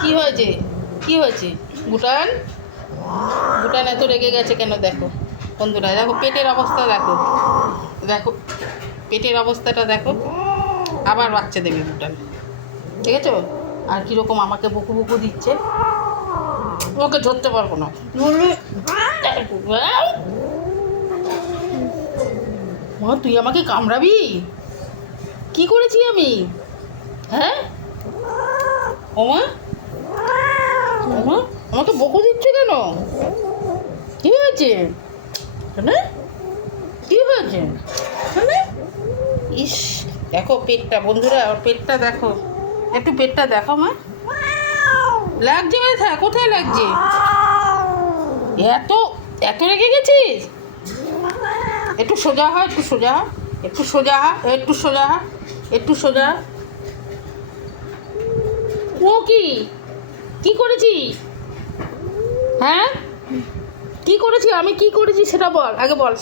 কি হয়েছে? কি হয়েছে? ভুটান ভুটান এত রেগে গেছে কেন? দেখো বন্ধুরা, দেখো পেটের অবস্থা, দেখো দেখো পেটের অবস্থাটা দেখো। আবার বাচ্চা দেবে ভুটান, ঠিক আছে? আর কীরকম আমাকে বকু বকু দিচ্ছে, ওকে ধরতে পারবো না। মা তুই আমাকে কামড়াবি? কি করেছি আমি? হ্যাঁ ওমা, ওমা আমাকে বকু দিচ্ছে কেন? কি হয়েছে? কি হয়েছে? ইস, দেখো পেটটা বন্ধুরা, ওর পেটটা দেখো, একটু পেটটা দেখো মা। লাগছে ব্যথা? কোথায় লাগছে? এত এত রেগে গেছিস? একটু সোজা হয়, একটু সোজা হয়, একটু সোজা হয়, একটু সোজা হয়, একটু সোজা। ও কি করেছি? হ্যাঁ কি করেছি আমি? কি করেছি সেটা বল, আগে বল।